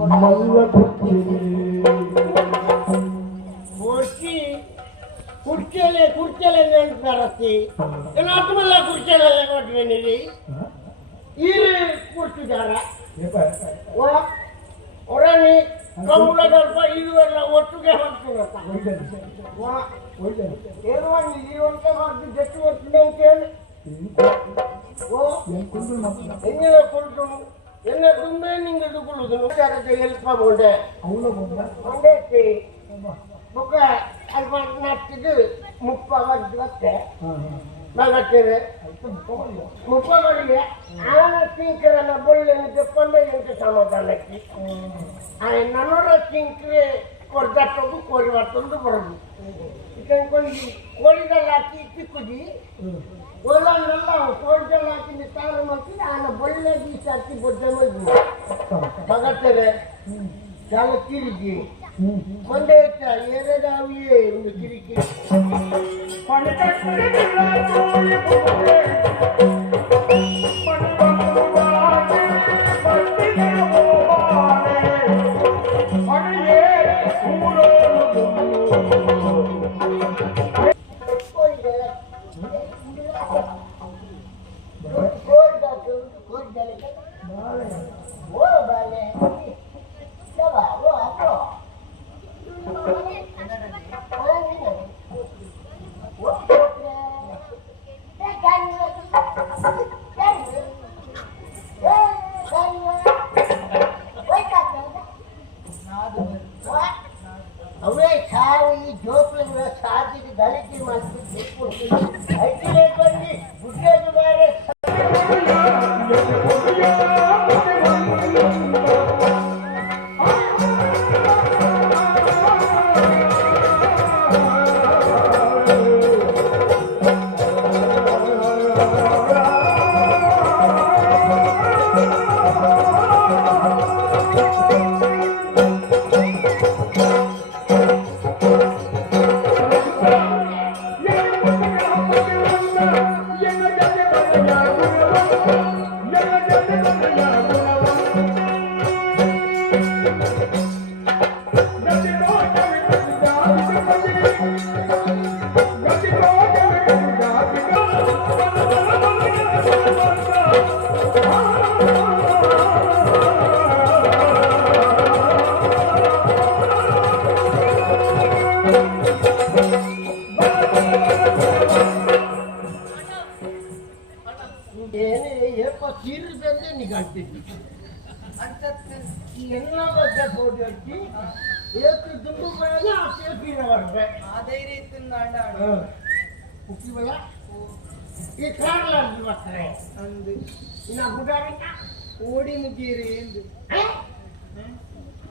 ಮಲ್ಲ ಬುದ್ಧಿ ಕುರ್ಚಿ ಕುರ್ಚಿಯಲ್ಲೇ ಕುರ್ಚಿಯಲ್ಲೇ ನೆನ್ಪಾರತ್ತಿ ಏನಾದ್ಮಲ್ಲ ಕುರ್ಚಿಯಲ್ಲೇ ಕೊಟ್ವೇನಿರಿ ಈ ಕುರ್ಚಿದಾರ ಒಡನೆ ಕಮಲ ಸ್ವಲ್ಪ ಇವೆಲ್ಲ ಒಟ್ಟಿಗೆ ಹಾಕ್ತೀರಪ್ಪ ಏನು ಒಂದು ಈ ಒಂದೇ ಮಾಡಿ ಜಟ್ಟು ಒಟ್ಟಿಗೆ ಅಂತ ಹೇಳಿ ಓ ಹೆಂಗೆ ಕೊಟ್ಟು ಎಲ್ಲ ತುಂಬ ನಿಂಗೆ ತಗೊಳ್ಳುದು ವಿಚಾರದ ಹೆಲ್ಪ್ ಮಾಡ್ಕೊಂಡೆ ಒಂದೇತಿ ಬುಕ್ಕ ಅದು ಮಾಡ್ತಿದ್ದು ಮುಪ್ಪ ಮತ್ತೆ ಮಗತ್ತೇವೆ ಮುಪ್ಪಗಳಿಗೆ ಆನ ಸಿಂಕರನ್ನ ಬಳ್ಳಿಯನ್ನು ತೆಪ್ಪಂಡೆ ಎಂಟು ಸಮಾಧಾನಕ್ಕೆ ಆ ನನ್ನೋರ ಸಿಂಕ್ರೆ ಕೊಡ್ದತ್ತೊಂದು ಕೋಳಿ ಮಾಡ್ತೊಂದು ಬರೋದು ಇಟ್ಕೊಂಡು ಕೋಳಿಗಳು ಹಾಕಿ ತಿಕ್ಕುದಿ ಕೋಲನ್ನೆಲ್ಲ ಕೋಳಿಗಳು ಹಾಕಿ ನಿತ್ತಾರು ಮಾಡ್ತೀವಿ ಆನ ಬೊಳ್ಳೆ ಬೀಚ್ ಹಾಕಿ ಬೊಜ್ಜೆ ಮದ್ದು ಬಗತ್ತರೆ ಜಾಲ ತಿರುಗಿ ಕೊಂಡೆ ಏನೇನಾವಿಯೇ ಒಂದು ಕಿರಿಕಿ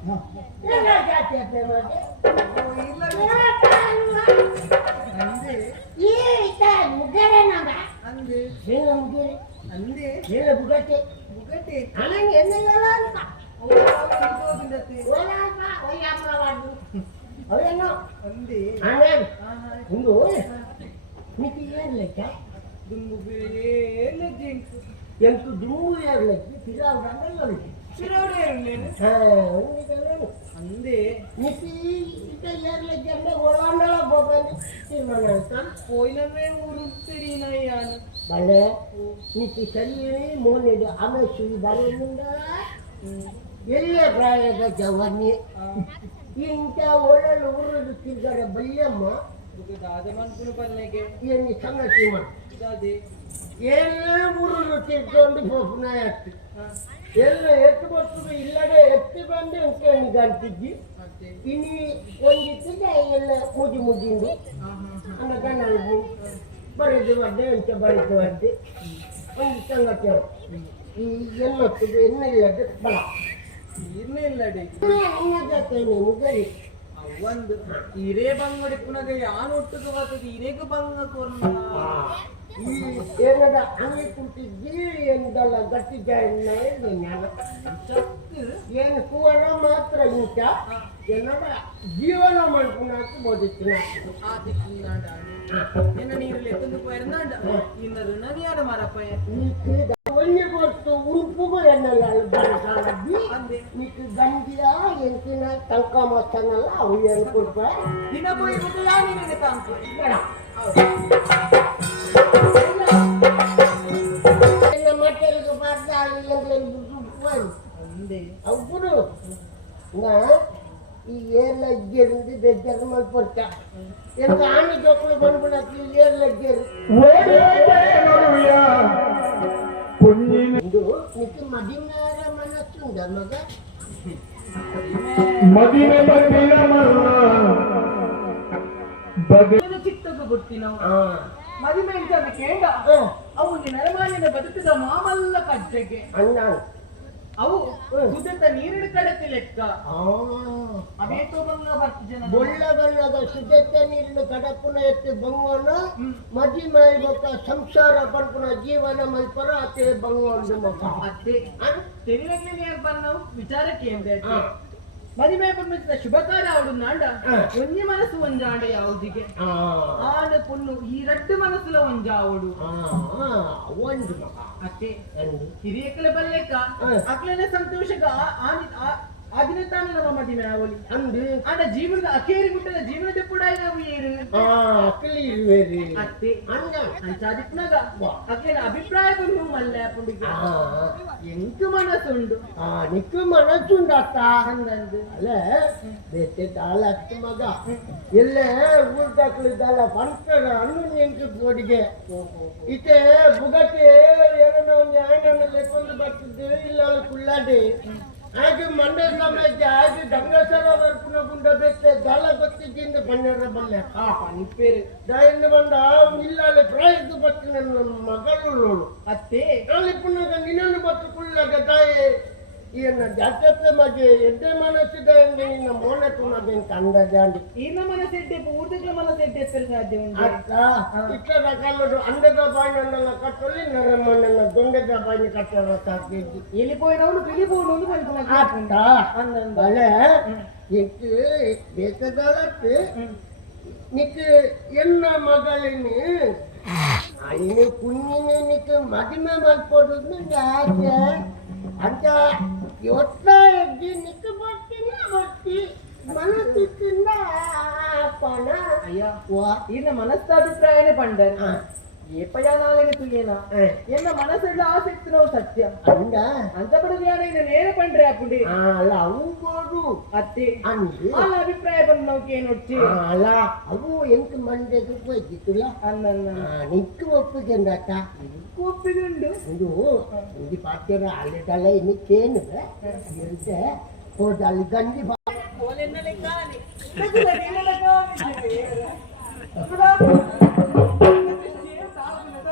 எனக்கு டும்பு ஏர்லைக்கு திராவிடங்கள் வரைக்கும் పోయినవే ఊరు తిరిగినాయ్యా భలే నీకు తెలియని మోనేది ఆమె చూసి బలంగా ಎಲ್ಲ ಪ್ರಾಯದ ಜವನ್ನಿ ಇಂಥ ಒಳ್ಳೆ ಊರದು ತಿರ್ಗಾರ ಬಲ್ಯಮ್ಮ ಏನು ಸಂಗತಿ ಮಾಡಿ ಎಲ್ಲ ಊರದು ತಿರ್ಕೊಂಡು ಹೋಗ್ನಾಯ್ತು ಎಲ್ಲ ಎತ್ತು ಬರ್ತದೆ ಇಲ್ಲದೆ ಎತ್ತಿ ಬಂದು ಮತ್ತೆ? ಇನಿ ಒಂದಿತ್ತಿಗೆ ಎಲ್ಲ ಮುದಿ ಮುದಿಂದು ಅನ್ನಕ ನಾವು ಬರೆದು ಒಡ್ಡೆ ಅಂತ ಬರೆದು ಒಡ್ಡೆ ಒಂದು ಸಂಗತಿ ಈ ಎನ್ನೊತ್ತಿಗೆ ಎನ್ನಿಲ್ಲದೆ ಬಲ. ಇಲ್ಲಡೆ ನಿನ್ನ ಜೊತೆ ನೀನು ಗರಿ ಅವಂದು ಹಿರೇ ಬಂಗಡಿ ಪುನಗ ಯಾನ್ ಒಟ್ಟಿಗೆ ಹೋಗ್ತದೆ ಹಿರೇಗ ಬಂಗ ಕೊರ್ನ ಈ ಏನದ ಅಂಗಿ ಕುಂತಿದ್ದಿ ಏನದಲ್ಲ ಗಟ್ಟಿ ಜಾಯಿನ ಜ್ಞಾನ ಚಕ್ಕು ಏನು ಸುವರ್ಣ ಮಾತ್ರ ಇಂಟ ಏನದ ಜೀವನ ಮಾಡ್ಕೊಂಡು ಬೋಧಿಸ್ತೀನಿ ಆದಿ ಕುಂದಾಂಡ ನಿನ್ನ ನೀರಲ್ಲಿ ಎತ್ತೊಂದು ಪೋಯರ್ನಾಂಡ ಇನ್ನ ತಂಗಲ್ಲ ಅವು ಏನು ಕೊಡ್ಪ ದಿನ ಪೋಯಿ ಬಿಟ್ಟಿಲ್ಲ ನಾ ಏರ್ ಲಗ್ಗೇರಿಂದು ಬೇಜಾರು ಮಾಡ್ಕೊಡ್ತ ಎಂತ ಆಮಿ ಜೋಕುಳು ಬಂದ್ಬಿಡಕ್ಕೆ ಏರ್ ಲಗ್ಗೇರು ಇದು ನಿಖಿ ಮದಿನಾರ ಮನಸ್ಸುಂದ ಮಗ niku ಬಗ್ಗೆ mana sunda maga. ಮದಿನ ಬಗ್ಗಿನ ಮರ್ಮ ಬಗೆ ಇದನ್ನು ಚಿತ್ತಕ್ಕೆ ಬಿಡ್ತಿ ನಾವು. ಮದುವೆ ಅಂತ ಕೇಂಡ ಅವನಿಗೆ ಅವು ಬದುಕಿದ ಮಾಮಲ್ಲ ಕಜ್ಜೆಗೆ anak. ಅವು ಕುದಿತ ನೀರಿನ ಕಡತಿ ಲೆಕ್ಕ. ಅದೇತೋ ಬಂಗ ಬರ್ತದೆ ಬೊಳ್ಳ ಬಣ್ಣದ ಶುದ್ಧತ ನೀರಿನ ಕಡಪುನ ಎತ್ತಿ ಬಂಗೋಣ. ಮದಿ ಮೈಬಕ ಸಂಸಾರ ಪಡ್ಪುನ ಜೀವನ ಮಲ್ಪರ ಅತೆ ಬಂಗೋಣ ಅತ್ತೆ ತೆರಿವಾಗ್ಲೇ ನೀರು ಬಂದವು ವಿಚಾರಕ್ಕೆ ಏನ್ ಮದುವೆ ಬಂದ ಶುಭಕಾರ ಅವಳು ನಾಂಡ. ಒಂಜಿ ಮನಸ್ಸು ಒಂಜಾಂಡ ಯಾವುದಿಗೆ ಆನ ಪುಣ್ಣು ಈ ರಟ್ಟು ಮನಸ್ಸುಲ ಒಂಜಾವಡು ಒಂದು ಅತ್ತೆ ಅಂದು. ಹಿರಿಯಕ್ಕಲ ಬಲ್ಲೆಕ್ಕ. ಅಕ್ಲನ ಸಂತೋಷಗ ಆ- ಆನಿ- ಆ- ಆದಿನ ತಾನು ನಮ್ಮ ಮದುವೆ ಅವಳಿ ಅಂದು ಆನ ಜೀವನದ ಅಕೇರಿ ಮುಟ್ಟದ ಜೀವನದ ಕೂಡ ನಾವು ಏರು ಆ ಅಕ್ಕಲಿ ಇರುವೆರಿ ಅತ್ತೆ ಅಂದ ಅಂಚಾದಿಪ್ನಾಗ ವಾ. ಅಕ್ಲೇನ ಅಭಿಪ್ರಾಯ ಬಂದು ಮಲ್ಲ ಪುಂಡಿಗೆ ಆ, ಎಂಕ ಮನಸ್ಸುಂಡು ಆ, ನಿಕ್ಕು ಮನಸ್ಸುಂಡತ್ತ ಹಂಗಂದು ಅಲ್ಲ ಬೇತೆ ದಾಳ ಹತ್ತು ಮಗ ಎಲ್ಲ ಊರ್ದಾಕ್ಲು ದಾಳ ಪಂಚರ ಅಣ್ಣು ಎಂಟು ಕೋಡಿಗೆ ಇತ್ತೆ ಬುಗಟೆ ಏನೋ ಒಂದು ಆಯ್ನನ್ನು ಲೆಕ್ಕೊಂಡು ಬರ್ತಿದ್ದು ಇಲ್ಲ आज मंडल समय के आज ढंगसर और कुनो गुंडा बेचते दाला बत्ती जिंद बन्नर बल्ले हाँ हाँ निपेरे दायन बंद आव मिला ले प्राइस तो बच्चन मगर लोलो अत्ते अली पुन्ना का निन्न बच्चन कुल्ला का दाये ಇನ್ನ ಜಾತಕ್ಕೆ ಮಜೆ ಎದ್ದೆ ಮನಸ್ಸಿದೆ ಅಂದ್ರೆ ನಿನ್ನ ಮೂಲಕ್ಕೆ ಮಗನ ಕಂದ ಜಾಂಡಿ ఈయన మనసెట్టి పూర్తిగా మనసెట్టేస్తారు సాధ్యం ఉంది అట్ట ఇట్లా రకాలు అందరితో పాయిన అందరిలో కట్టాలి నరమ్మన్న దొంగతో పాయిన కట్టాలి సాధ్యం వెళ్ళిపోయిన వాళ్ళు వెళ్ళిపోవడం కొంచెం నాకు అట్ట అందంగా. ಭಲೆ ಇಟ್ಟು ಬೇಕಾದಷ್ಟು ನಿಕ್ ಎನ್ನ ಮಗಳಿನಿ ಅಳಿನಿ ಕುಣ್ಣಿನಿ ನಿಕ್ ಮಗನ ಮಲ್ಕೊಡೋದು ಯಾಕೆ ಅಂತ ಒಟ್ಟ ಎದ್ದಿ ನಿಕ್ಕೆ ಬರ್ತೀನಿ ಬರ್ತಿ ಮನಸ್ಸಿಂದ ಪಣ ಅಯ್ಯ ವಾ ಈರ್ನ ಮನಸ್ಸಾಭಿಪ್ರಾಯನೇ என்ன ಮನಸ್ಸೆಲ್ಲ ಆಸಕ್ತಿ ನೋವು ಸತ್ಯ ಹಂಗ ಅಂತ ಬಿಡುದಿಯಾನ ಇದನ್ನ ಏನ ಪಂಡ್ರೆ ಹಾಕೊಂಡಿ ಅಲ್ಲ ಅವುಗೋಡು ಅತ್ತಿ ಅಲ್ಲ ಅಭಿಪ್ರಾಯ ಬಂದು ನಾವು ಏನೊಚ್ಚಿ ಅಲ್ಲ ಅವು ಎಂತ ಮಂಡ್ಯಕ್ಕೆ ಹೋಯ್ತಿಲ್ಲ ಅಲ್ಲ ನಿಕ್ಕ ಒಪ್ಪಿಗೆ ಅಕ್ಕ ನಿಕ್ಕ ಒಪ್ಪಿಗೆ ಉಂಡು ಇದು ಇದು ಪಾಟ್ಯರ ಅಲ್ಲಿದಲ್ಲ ಇನ್ನಕ್ಕೇನು ಇರುತ್ತೆ ಹೋದ ಅಲ್ಲಿ ಗಂಜಿ ಬಾಳೆನ್ನಲೆ ಕಾಲಿ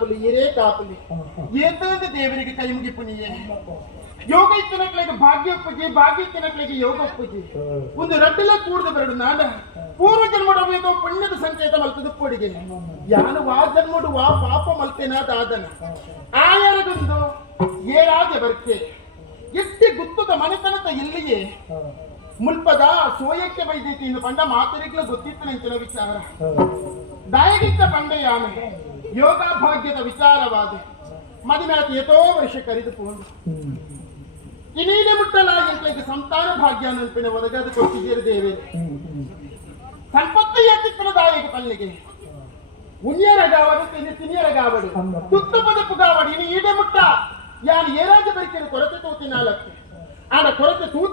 ಕೊಲು ಇರೇ ಕಾಪಲಿ. ಏತಂದು ದೇವರಿಗೆ ಕೈ ಮುಗಿಪುನಿಯೇ ಯೋಗ ಇತ್ತಿನಕ್ಲೆಗೆ ಭಾಗ್ಯ ಒಪ್ಪುಜಿ ಭಾಗ್ಯ ಇತ್ತಿನಕ್ಲೆಗೆ ಯೋಗ ಒಪ್ಪುಜಿ ಒಂದು ರಡ್ಡಲ ಕೂಡ್ದು ಬರಡು ನಾಡ. ಪೂರ್ವ ಜನ್ಮಡ ಬೇಕೋ ಪುಣ್ಯದ ಸಂಕೇತ ಮಲ್ತದ ಕೊಡಿಗೆ. ಯಾನು ವಾ ಜನ್ಮಡು, ವಾ ಪಾಪ ಮಲ್ತೇನಾದ ಆದನ. ಆಯಾರದೊಂದು ಏರಾಜ ಬರ್ಕೆ ಎಷ್ಟೇ ಗುತ್ತದ ಮನೆತನದ ಇಲ್ಲಿಯೇ ಮುಲ್ಪದ ಸೋಯಕ್ಕೆ ಬೈದೈತಿ. ಇನ್ನು ಪಂಡ ಮಾತರಿಗ್ಲ ಗೊತ್ತಿತ್ತು ನಂಚಿನ ವಿಚಾರ. ದಯಗಿತ್ತ ಪಂಡೆಯಾನೆ ಯೋಗ ಭಾಗ್ಯದ ವಿಚಾರವಾದ. ಮದಿನಾಥ ಎತೋ ವರ್ಷ ಕರೆದುಕೊಂಡು ಇನ್ನೇನೆ ಮುಟ್ಟಲಾಗಿರ್ತೈತೆ ಸಂತಾನ ಭಾಗ್ಯ ನೆನಪಿನ ಒದಗದು ಕೊಟ್ಟಿದ್ದೀರಿ ದೇವಿ ಸಂಪತ್ತು ಎತ್ತಿತ್ತಿನ ದಾಯಕ ಪಲ್ಲಿಗೆ ಉಣ್ಯರ ಗಾವಡು ತಿನ್ನಿ ತಿನ್ನಿಯರ ಗಾವಡು ತುತ್ತು ಪದಪ್ಪು ಗಾವಡು ಇನ್ನು ಈಡೆ ಮುಟ್ಟ. ಯಾರು ಏರಾಜ ಬರೀತೀರಿ ಕೊರತೆ ತೂತಿ ನಾಲ್ಕು ಆಡ ಕೊರತೆ ತೂತಿನಿ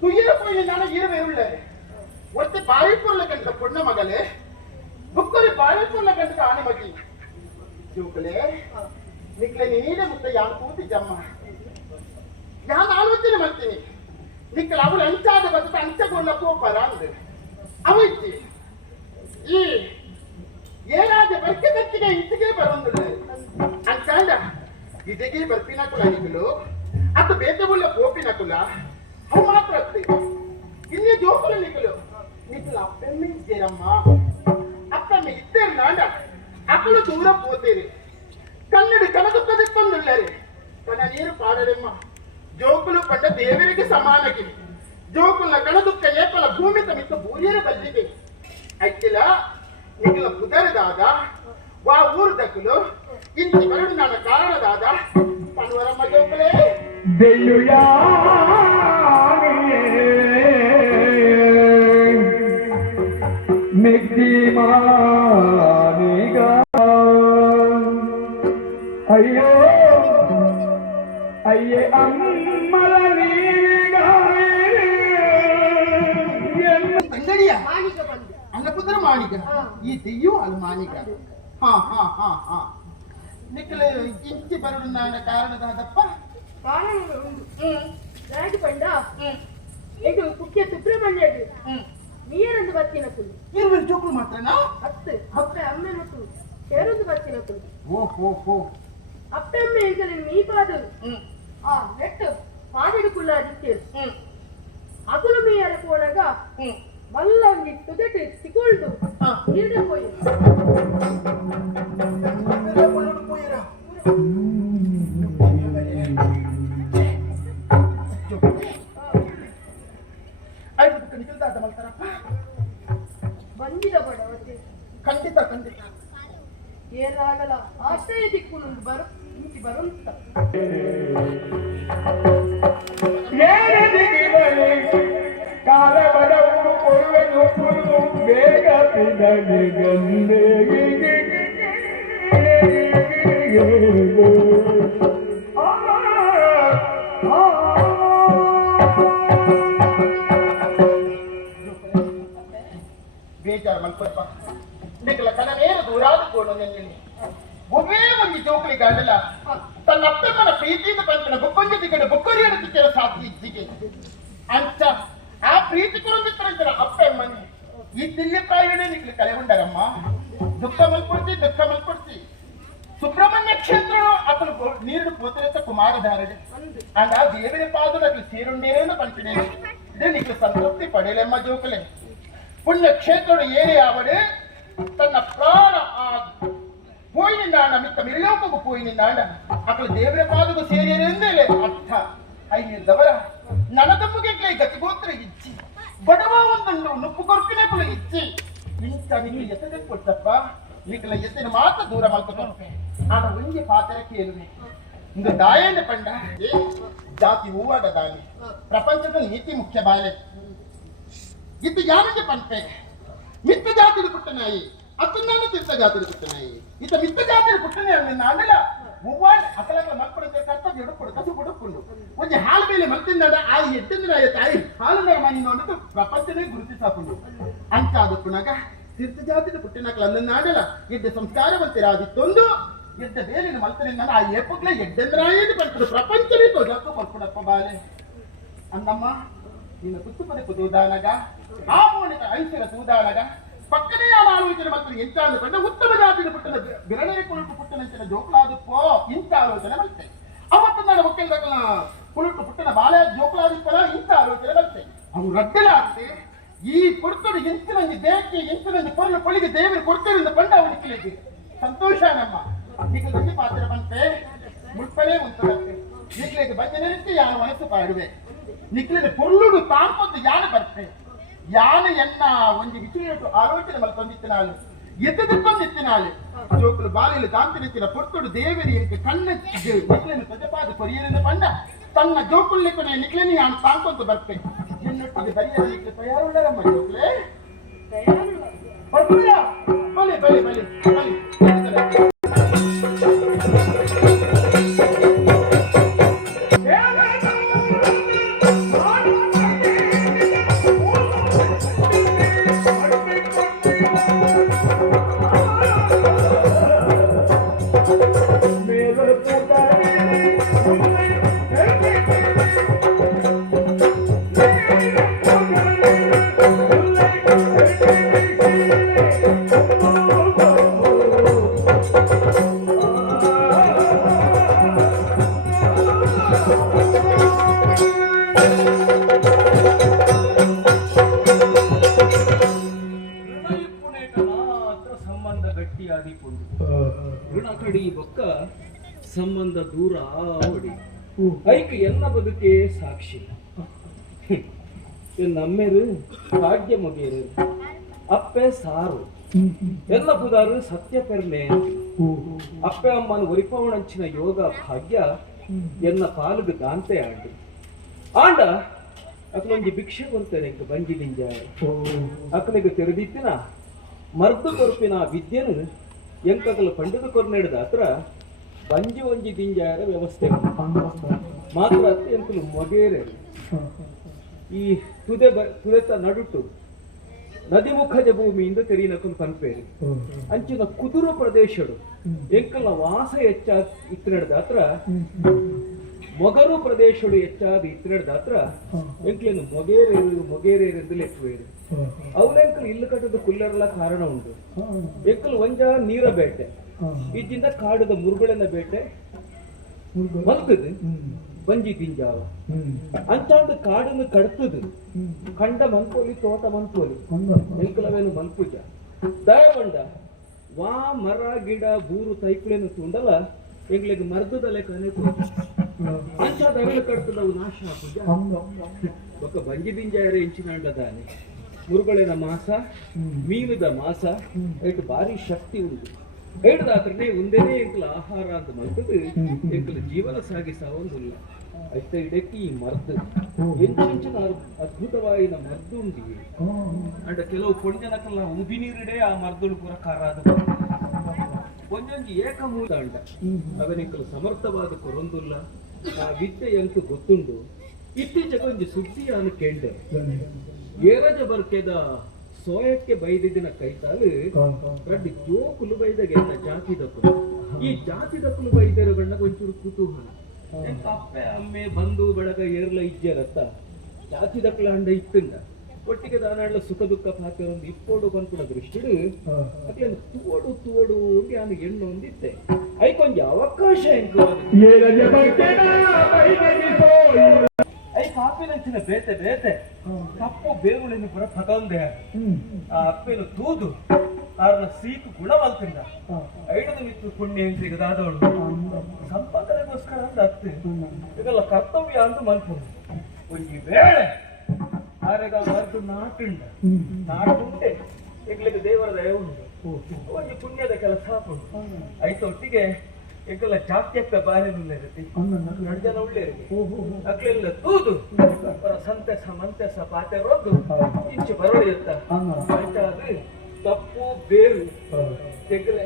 ಕುಯ್ಯಪ್ಪ ಇರುವೆ ಉಳ್ಳೆ ಒತ್ತೆ ಬಾಳೆಪುರ್ಲ ಕಂಡ ಪೊಣ್ಣ ಮಗಲೆ ಬುಕ್ಕರಿ ಬಾಳೆಪುರ್ಲ ಕಂಡ ಆನೆ ಮಗಿ ಜೂಕಲೆ ನಿಕ್ಲೆ ನೀನೆ ಮುತ್ತೆ ಯಾನ್ ಕೂತಿದ್ದಮ್ಮ ಯಾನ್ ಆಲೋಚನೆ ಮಾಡ್ತೀನಿ ನಿಕ್ಲೆ ಅವಳು ಅಂಚಾದ ಬತ್ತ ಅಂಚಗೊಂಡ ಕೋಪರ ಅಂದೆ ಅವೈತಿ ಈ ಏನಾದ ಬರ್ಕೆ ಬರ್ತಿಗೆ ಇಂತಿಗೆ ಬರೋದಿಲ್ಲ ಅಂತಂದ ಇದಕ್ಕೆ ಬರ್ಪಿನ ಕುಲ ನಿಗಳು ಅದು ಭೇದವುಳ್ಳ ಗೋಪಿನ ಕುಲ ಅವು ಮಾತ್ರ ಇಲ್ಲಿ ಜೋಕುರಲ್ಲಿ ಕುಲು ನಿನ್ನ ಅಪ್ಪಮ್ಮೆ ಇದ್ದೀರಮ್ಮ. ಅಪ್ಪಮ್ಮೆ ಇದ್ದೇರು ನಾಡ ಅಕ್ಕಳು ದೂರ ಪೋತೀರಿ ಕನ್ನಡಿ ಕನದುಕ್ಕದೆ ಕೊಂದುಳ್ಳರಿ ತನ ನೀರು ಪಾಡಲೆಮ್ಮ ಜೋಕುಲು ಪಂಡ ದೇವರಿಗೆ ಸಮಾನಗಿರಿ ಜೋಕುಲ ಕಣದುಕ್ಕ ಏಕಲ ಭೂಮಿ ತಮಿತ್ತು ಭೂರಿಯರ ಬಲ್ಲಿದೆ. ಅಕ್ಕಿಲ ನಿಗಲ ಕುದರದಾದ ವಾ ಊರು ದಕ್ಕಲು ಇಂದು ಬರಡು ನನ್ನ ಕಾರಣದಾದ. ಪನ್ವರಮ್ಮ ಜೋಕುಲೇ. ஐயோ ஐயே அம்மல நீடியா అన్నపుత్ర మాణిక ఈ దెయ్యం వాళ్ళు మాణిక నిఖిల్ ఇంటి బరుడున్నాయన కారణం కాదప్ప ಹಾ ಹಾ ಹಾ ನಿಖಿಲ ಇಂಟಿ ಬರುಡು ನಾನ ಕಾರಣದಾದಪ್ಪ ಕಾರಣ ಉಂಟು ರಾಜ ಪಂಡ ಇದು ಮುಖ್ಯ ಸುಬ್ರಹ್ಮಣ್ಯದು ನೀರೊಂದು ಬತ್ತಿನ ಕುಲು ಇರುವಲ್ಲಿ ಜೋಕುಲು ಮಾತ್ರನಾ ಹತ್ತು ಅಪ್ಪ ಅಮ್ಮೆ ಮತ್ತು ಸೇರೊಂದು ಬತ್ತಿನ ಕುಲು ಓ ಹೋ ಹೋ ಅಪ್ಪ ಅಮ್ಮೆ ಈಗಲೇ ಮೀಪಾದು ಹ್ಮ್ ಆ ನೆಟ್ಟು ಪಾದಿಡು ಕುಲ್ಲ ಅದಿತ್ತೇರು ಹ್ಮ್ ಅಗುಲು ಮೀಯರ ಪೋಣಗ ಹ್ಮ್ ಮಲ್ಲಂಗಿ ತುದೆಟ್ಟು ಸಿಗುಳ್ದು ಹಾ. ನೀರ್ದೆ ಪೋಯಿ ಬೇಜಾರು ಮಲ್ಪಪ್ಪ ನಿಖಿಲ ಕನನೇನು ದೂರಾದ ಕೋಣ ನೆನ್ನೆಲ್ಲಿ ನನದಮ್ಮಗೆ ಗತಿಗೋತ್ರ ಇಚ್ಚಿ. ಬಡವ ಒಂದನ್ನು ನುಪ್ಪು ಕೊರ್ಪಿನಗಳು ಇಚ್ಚಿ. ಇಂಥ ನೀವು ಎಸದೆ ಕೊಟ್ಟಪ್ಪ. ನಿಖಲ ಎತ್ತಿನ ಮಾತ್ರ ದೂರ ಮಲ್ಕೊತೊಪ್ಪೆ ಆನ ಒಂಜಿ ಪಾತ್ರ ಕೇಳುವೆ. ಇಂದು ದಾಯಂಡ ಪಂಡ. ಜಾತಿ ಹೂವಾದ ದಾನಿ. ಪ್ರಪಂಚದ ನೀತಿ ಮುಖ್ಯ ಬಾಲೆ ಇದು ಯಾರಿಗೆ ಪಂಪೆ? ಮಿತ್ತ ಜಾತಿ ಪುಟ್ಟನಾಯಿ ಅತ್ತನ್ನಾನು ತಿರ್ತ ಜಾತಿ ಪುಟ್ಟನಾಯಿ ಇತ ಮಿತ್ತ ಜಾತಿ ಪುಟ್ಟನೇ ನಿನ್ನ ಮೊಬೈಲ್ ಅಕಲಕ ಕರ್ತವ್ಯ ಗಿಡಪುಡು ಕಸು ಬುಡುಕೊಂಡು ಒಂಜಿ ಹಾಲು ಮೇಲೆ ಮಲ್ತಿಂದಾದ ಆ ಎತ್ತಿಂದಿನ ತಾಯಿ ಹಾಲು ಮೇಲೆ ಮನಿಂದ ಒಂದು ಪ್ರಪಂಚನೇ ಗುರುತಿಸಾಕೊಂಡು ಅಂತ ಅದಕ್ಕುನಾಗ ಸಿರ್ತು ಜಾತಿನ ಪುಟ್ಟಿನಕಲ ನಾಡಲ್ಲ ಎಡ್ಡ ಸಂಸ್ಕಾರವಂತಿರ ಆದಿತ್ತೊಂದು, ಎಡ್ಡ ಬೇಲಿನ ಮಲ್ತನಿಂದ ಆ ಏಪಕ್ಕೆ ಎಡ್ಡೆಂದ್ರಾಯೇನು ಬರ್ತದೆ ಪ್ರಪಂಚನೇ ತೋಜಾಕು ಬರ್ಕೊಡಪ್ಪ ಬಾಲೆ. ಅಂದಮ್ಮ ನಿನ್ನ ಕುತ್ತುಪದೆ ಕುತೂದಾನಗ ಆ ಮೂಲಕ ಐಶ್ವರ ಪಕ್ಕನೆಯ ಆಲೋಚನೆ ಮಾಡ್ತಾರೆ ಎಂತ ಅಂದ್ರೆ ಉತ್ತಮ ಜಾತಿನ ಪುಟ್ಟದ ಬೆರಳೆಯ ಕುಳುಕು ಪುಟ್ಟನಂಚಿನ ಜೋಕುಲಾದಿಪ್ಪೋ ಇಂಥ ಆಲೋಚನೆ ಮಾಡ್ತೇನೆ ಅವತ್ತು ನನ್ನ ಮಕ್ಕಳ ಕುಳುಕು ಪುಟ್ಟನ ಬಾಲ ಜೋಕುಲಾದಿಪ್ಪಲ ಇಂಥ ಆಲೋಚನೆ ಮಾಡ್ತೇನೆ ಅವು ರಡ್ಡಲಾಗ್ತೆ ಈ ಕೊಡ್ತೊಡು ಎಂಚಿನಲ್ಲಿ ದೇಹಕ್ಕೆ ಎಂಚಿನಲ್ಲಿ ಪೊರ್ಣ ಪೊಳಿಗೆ ದೇವರು ಕೊಡ್ತರಿಂದ ಬಂಡ ಅವನಿಗೆ ಸಂತೋಷ ನಮ್ಮ ಅಧಿಕದಲ್ಲಿ ಪಾತ್ರ ಬಂತೆ ಮುಳ್ಪಲೇ ಉಂಟಾಗುತ್ತೆ ಈಗಲೇ ಬಂದ ನಿಲ್ಸಿ ಯಾರ ಮನಸ್ಸು ಪಾಡುವೆ ನಿಕ್ಲಿದ ಪೊರ್ಲುಡು ತಾಂಪದ್ದು ಯಾರು ಬರ್ತೇವೆ ಯಾನ ಎನ್ನ ಒಂದು ವಿಚೇಟು ಆಲೋಚನೆ ಮಲ್ಕೊಂದಿತ್ತಿನಾಳು ಎದ್ದದಿತ್ತೊಂದಿತ್ತಿನಾಳು ಜೋಕುಲು ಬಾಲಿಲು ತಾಂತಿನಿತ್ತಿನ ಪೊರ್ತುಡು ದೇವರಿ ಎಂಕ ಕಣ್ಣ ನಿಕ್ಲಿನ ಪ್ರಜಪಾದ ಕೊರಿಯರಿಂದ ಬಂಡ ತನ್ನ ಜೋಕುಲ್ನಿಕ್ಕನೆ ನಿಕ್ಲಿನಿ ಯಾನ ತಾಂಕೊಂತು ಬರ್ತೆ ನಿನ್ನೊಟ್ಟಿಗೆ ಬರಿಯಲಿಕ್ಕೆ ತಯಾರುಳ್ಳರಮ್ಮ ಜೋಕುಲೆ ಬರ್ತೀರಾ? ಬಲಿ ಬಲಿ ಬಲಿ ಬಲಿ ಆವಡಿ ಐಕ್ ಎನ್ನ ಬದುಕೆ ಸಾಕ್ಷಿ. ನಮ್ಮೇರು ಭಾಗ್ಯ ಮಗೇರು, ಅಪ್ಪೆ ಸಾರು. ಎಲ್ಲ ಪುದಾರು ಸತ್ಯ ಪೆರ್ನೆ ಅಪ್ಪೆ ಅಮ್ಮನ ಒರಿಪವಣಂಚಿನ ಯೋಗ ಭಾಗ್ಯ, ಎನ್ನ ಪಾಲುಗ ಗಾಂತೆ ಆಂಡು. ಆಂಡ ಅಕ್ಕನಿಗೆ ಭಿಕ್ಷೆ ಕೊಡ್ತೇನೆ ಇಂಕ ಬಂಜಿ ನಿಂಜ ಅಕ್ಕನಿಗೆ ತೆರೆದಿತ್ತಿನ ಮರ್ದು ಕೊರಪಿನ ವಿದ್ಯೆನು ಎಂಕಕಲು ಪಂಡಿತ ಕೊರ್ನೆಡ್ದ ಹತ್ರ ಬಂಜಿ ಒಂಜಿ ದಿಂಜಾರ ವ್ಯವಸ್ಥೆ. ಮಾತ್ರ ಅತ್ಯಂತ ಮೊಗೇರೆ. ಈ ತುದೆ ಬ ತುದೆತ ನಡುಟು. ನದಿಮುಖಜ ಭೂಮಿಯಿಂದ ತೆರೀನಕೊಂಡು ಪನ್ಪೇರಿ. ಅಂಚಿನ ಕುದುರ ಪ್ರದೇಶಡು. ಎಂಕಲ ವಾಸ ಹೆಚ್ಚ ಇತ್ತಿನಡ್ದ ಹತ್ರ. ಮೊಗರು ಪ್ರದೇಶಡು ಹೆಚ್ಚಾದ ಇತ್ತಿನಡ್ದ ಹತ್ರ. ಎಂಕ್ಲೇನು ಮೊಗೇರೇರು ಮೊಗೇರೇರು ಲೆಕ್ಕವೇರಿ. ಇಲ್ಲಿ ಇಲ್ಲು ಕಟ್ಟದ ಕುಲ್ಲರಲ್ಲ ಕಾರಣ ಉಂಟು. ಎಂಕಲು ಒಂಜ ನೀರ ಬೇಟೆ. ಇದ್ದಿಂದ ಕಾಡದ ಮುರುಗಳನ್ನ ಬೇಟೆ ಮಲ್ತದೆ ಬಂಜಿ ತಿಂಜಾವ ಅಂತ ಒಂದು ಕಾಡನ್ನು ಕಡ್ತದೆ. ಕಂಡ ಮಂಕೋಲಿ ತೋಟ ಮನ್ಪೋಲಿ ಎಂಕಲವೇನು ಮನ್ಪುಜ ದಯವಂಡ ವಾ ಮರ ಗಿಡ ಬೂರು ತೈಕುಳೇನು ತುಂಡಲ್ಲ ಎಂಗ್ಳಿಗೆ ಮರ್ದುದಲೆ ಲೆಕ್ಕನೆ ಕೊಡ್ತು ಕಡ್ತದವು ನಾಶ ಹಾಕುಜ ಒಕ್ಕ ಬಂಜಿ ದಿಂಜಾಯರ ಇಂಚಿನಾಂಡ ಮುರುಗಳೇನ ಮಾಸ ಮೀನುದ ಮಾಸ ಎಷ್ಟು ಭಾರಿ ಶಕ್ತಿ ಉಂಟು. ಹೇಳಿದಾತ್ರನೇ ಒಂದೇನೇ ಎಂಕಲ ಆಹಾರ ಅಂತ ಮಲ್ತದು. ಎಂಕಲ ಜೀವನ ಸಾಗಿಸ ಒಂದಿಲ್ಲ. ಅಷ್ಟೇ ಇದಕ್ಕೆ ಈ ಮರ್ದು. ಎಂಚಿನ ಅದ್ಭುತವಾಯಿನ ಮರ್ದು ಉಂಟು ಅಂಡ ಕೆಲವು ಕೊಂಜನಕ್ಕೆಲ್ಲ ಉಬಿ ನೀರಿಡೆ ಆ ಮರ್ದುಳು ಪೂರ ಕಾರಾದ ಏಕ ಏಕಮೂಲ ಅಂಡ ಅವನಿಕಲು ಸಮರ್ಥವಾದ ಕೊರೊಂದುಲ್ಲ. ಆ ವಿದ್ಯೆ ಎಂಕು ಗೊತ್ತುಂಡು. ಇತ್ತೀಚೆಗೆ ಒಂದು ಸುದ್ದಿಯನ್ನು ಕೇಳಿದೆ. ಏರಜ ಬರ್ಕೆದ ಸೋಯಕ್ಕೆ ಬೈದಿದ್ದಿನ ಕೈತಾಲು ರಡ್ಡಿ ಜೋಕುಲು ಬೈದಾಗ ಎಲ್ಲ ಜಾತಿ ದಕ್ಕುಲು ಈ ಜಾತಿ ದಕ್ಕುಲು ಬೈದರೆ ಬಣ್ಣ ಒಂಚೂರು ಕುತೂಹಲ. ಅಪ್ಪೆ ಅಮ್ಮೆ ಬಂಧು ಬಳಗ ಏರ್ಲ ಇಜ್ಜರತ್ತ ಜಾತಿ ದಕ್ಕಲ ಅಂಡ ಇತ್ತಿಂದ ಒಟ್ಟಿಗೆ ದಾನಾಡ್ಲ ಸುಖ ದುಃಖ ಪಾತ್ರ ಒಂದು ಇಪ್ಪೋಡು ಬಂದ್ಕೊಂಡ ದೃಷ್ಟಿಡು. ಅಕ್ಲೇನು ತೋಡು ತೋಡು ಅಂತ ಅವನು ಹೆಣ್ಣು ಒಂದಿತ್ತೆ. ಐಕೊಂಜಿ ಅವಕಾಶ ಎಂಕು ಐ ಕಾಪಿನಂಚಿನ ಬೇತೆ ಬೇತೆ. ಕಪ್ಪು ಬೇರುಳಿನ ಪುರ ಪತೊಂದೆ ಆ ಅಪ್ಪೇನು ತೂದು. ಆರ್ನ ಸೀಕು ಗುಣವಲ್ತಿಂದ ಐಡದು ಮಿತ್ತು ಪುಣ್ಯ ಅಂತ ಈಗ ದಾದವಳು ಸಂಪಾದನೆಗೋಸ್ಕರ ಅಂತ ಅತ್ತೆ. ಇದೆಲ್ಲ ಕರ್ತವ್ಯ ಅಂತ ಮನ್ಪುಡು ಒಂಜಿ ವೇಳೆ ಆರೆಗ ಮರ್ದು ನಾಟುಂಡ ನಾಟುಂಡೆ. ಈಗಲಿಗೆ ದೇವರ ದಯ ಉಂಟು. ಒಂದು ಪುಣ್ಯದ ಕೆಲಸ ಹಾಕೊಂಡು ಆಯ್ತು ಒಟ್ಟಿಗೆ ಎಗ್ಗಲ ಜಾತ್ಯಕ್ಕ ಬಾರಿ ಇರುತ್ತೆ. ನಡ್ಜನ ಜನ ಒಳ್ಳೆ ಅಕ್ಲೆಲ್ಲ ತೂದು. ಸಂತಸ ಸಂತೆಸ ಮಂತೆಸ ಪಾತೆ ರೋದು. ಇಂಚು ಬರೋಳಿ ಅಂತಾದ್ರೆ ತಪ್ಪು ಬೇರು. ತೆಗ್ಲೆ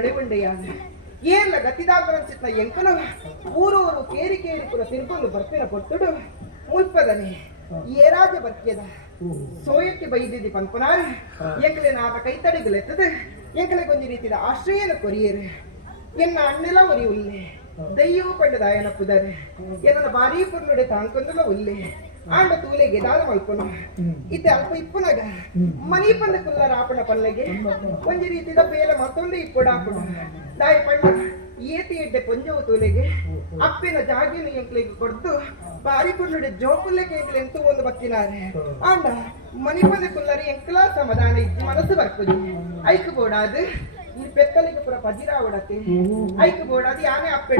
ಕಳೆಗೊಂಡೆಯ ಏನ್ಲ ಗತಿದಾಗರಂಚಿತ್ನ ಎಂಕನ ಊರೂರು ಕೇರಿ ಕೇರಿ ಪುರ ತಿರ್ಕೊಂಡು ಬರ್ತಿರ ಕೊಟ್ಟುಡು ಮುಲ್ಪದನೆ ಏರಾಜ ರಾಜ ಬರ್ತಿಯದ. ಸೋಯಕ್ಕೆ ಬೈದಿದ್ದಿ ಪನ್ಪುನಾರ ಎಂಕಲೆ ನಾಟ ಕೈತಡಿಗಲೆತ್ತದ ಎಂಕಲೆ ಕೊಂಚ ರೀತಿಯ ಆಶ್ರಯನ ಕೊರಿಯರು. ಎನ್ನ ಅಣ್ಣೆಲ್ಲ ಒರಿಯುಲ್ಲೆ ಉಲ್ಲೆ. ಪಂಡದಾಯನ ಪುದರೆ ಎನ್ನ ಬಾರಿ ಪುರ್ನುಡೆ ತಾಂಕೊಂದಲ ಉಲ್ಲೆ. ಆಂಡ ತೂಲೆಗೆ ದಾದ ಮಲ್ಪನು ಇತ್ತೆ ಅಲ್ಪ ಇಪ್ಪುನಗ ಮನಿ ಪಂಡ ಕುಲ್ಲ ರಾಪಣ ಪಲ್ಲೆಗೆ ಒಂಜಿ ರೀತಿದ ಬೇಲ ಮತ್ತೊಂದು ಇಪ್ಪುಡು ಹಾಪುಡು ದಾಯ ಪಂಡ ಏತಿ ಎಡ್ಡೆ ಪೊಂಜವು ತೂಲೆಗೆ ಅಪ್ಪಿನ ಜಾಗಿನ ಎಂಕ್ಲಿಗೆ ಕೊಡ್ದು ಬಾರಿ ಪುರ್ನುಡೆ ಜೋಪುಲ್ಲೆಗೆ ಎಂಕ್ಲೆ ಎಂತೂ ಒಂದು ಬತ್ತಿನಾರೆ ಆಂಡ ಮನಿ ಪಂಡ ಕುಲ್ಲರಿ ಎಂಕ್ಲ ಸಮಾಧಾನ ಇದ್ದು ಮನಸ್ಸು ಬರ್ತದೆ ಐಕು ಬೋಡಾದು ಈ ಪೆತ್ತಲಿಗೆ ಪುರ ಪಜಿರಾ ಓಡತ್ತೆ ಐಕು ಬೋಡಾದು ಯಾನೆ ಅಪ್ಪೆ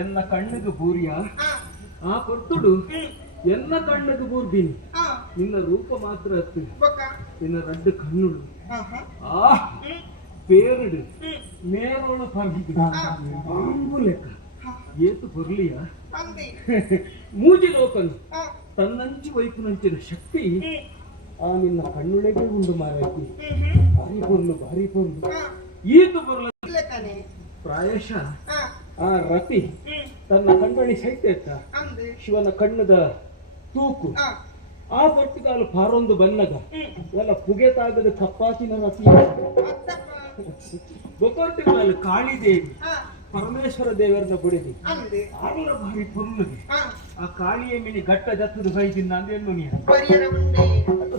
ಎನ್ನ ಕಣ್ಣಿಗೆ ಬೂರಿಯ? ಆ ಕೊರ್ತುಡು ಎನ್ನ ಕಣ್ಣಿಗೆ ಬೂರ್ಬಿನ್? ನಿನ್ನ ರೂಪ ಮಾತ್ರ ಹತ್ತು ಬೊಕ್ಕ ನಿನ್ನ ರಡ್ಡು ಕಣ್ಣುಡು ಆ ಪೇರಡು. ಮೇರೋಳು ಪಂಕ್ತಿ ಬಾಂಬು ಲೆಕ್ಕ. ಏತು ಬರ್ಲಿಯ? ಮೂಜಿ ಲೋಕನು. ತನ್ನಂಚಿ ತನ್ನಂಚಿ ವೈಪುನಂಚಿನ ಶಕ್ತಿ. ಆ ನಿನ್ನ ಕಣ್ಣುಳೆಗೆ ಉಂಡು ಮಾರೈತಿ ಭಾರಿ ಪೊರ್ಲು ಭಾರಿ ಪೊರ್ಲು. ಈತು ಬರಲ ಪ್ರಾಯಶಃ. ಆ ರತಿ. ತನ್ನ ಕಣ್ಮಣಿ ಸಹಿತ ಇತ್ತ ಶಿವನ ಕಣ್ಣದ ತೂಕು. ಆ. ಪೊಟ್ಟಿಗಾಲು ಪಾರೊಂದು ಬನ್ನಗ ಹ್ಮ್. ಎಲ್ಲ ಪುಗೆತಾಗದ ಕಪ್ಪಾಚಿನ ರತಿ. ಗೊತ್ತೊಟ್ಟಿಗಳಲ್ಲಿ ಕಾಳಿದೇವಿ ಪರಮೇಶ್ವರ ದೇವರನ್ನ ಬಡಿದಿ ಅಂದಿ ಆಗಲ ಭಾರಿ ಪೊರ್ಲುಗೆ ಆ ಕಾಳಿಯ ಮಿನಿ ಗಟ್ಟ ಜತ್ತದು ಬೈದಿನ ಅಂದೇನು ನೀ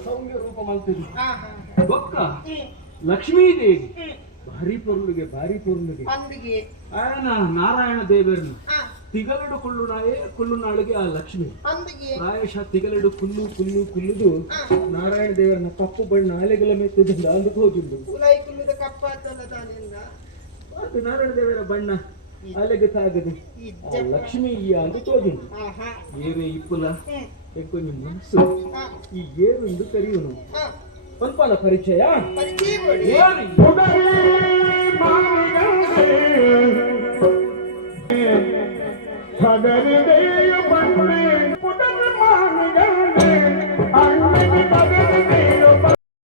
ಸೌಮ್ಯ ರೂಪ ಮಲ್ತದು ಆಹಾ ಬೊಕ್ಕ ಲಕ್ಷ್ಮೀ ದೇವಿ. ಭಾರಿ ಪೊರ್ಲುಗೆ ಭಾರಿ ಪೊರ್ಲುಗೆ ಆಯನ ನಾರಾಯಣ ದೇವರನ್ನು. ತಿಗಲಡು ಕುಳ್ಳು ನಾಲಿಗೆ ಆ ಲಕ್ಷ್ಮಿ. ಅಂದಿಗೆ. ಪ್ರಾಯಶಃ ತಿಗಲಡು ಕುಲ್ಲು ಕುಲ್ಲು ಕುಲ್ಲುದು ನಾರಾಯಣ ದೇವರನ್ನ ಕಪ್ಪು ಬಣ್ಣ ಆಲೆಗಳ ಮೆತ್ತದಿಂದ ಅಂದು ಹೋಗಿದ್ದು. ಅದು ನಾರಾಯಣ ದೇವರ ಬಣ್ಣ ಅಲೆಗೆ ತಾಗದು. ಆ ಲಕ್ಷ್ಮಿ ಈ ಅಂದು ಆಹಾ. ಏರು ಇಪ್ಪುಲ ಹ್ಮ್. ಎಂಕೊಂದು ಮನಸ್ಸು. ಈ ಏರು ಎಂದು ಕರೆಯುವನು. ಹಾ. ಸ್ವಲ್ಪನ ಪರಿಚಯ? ಪರಿಚಯ Kadari, you want me? Put up the money,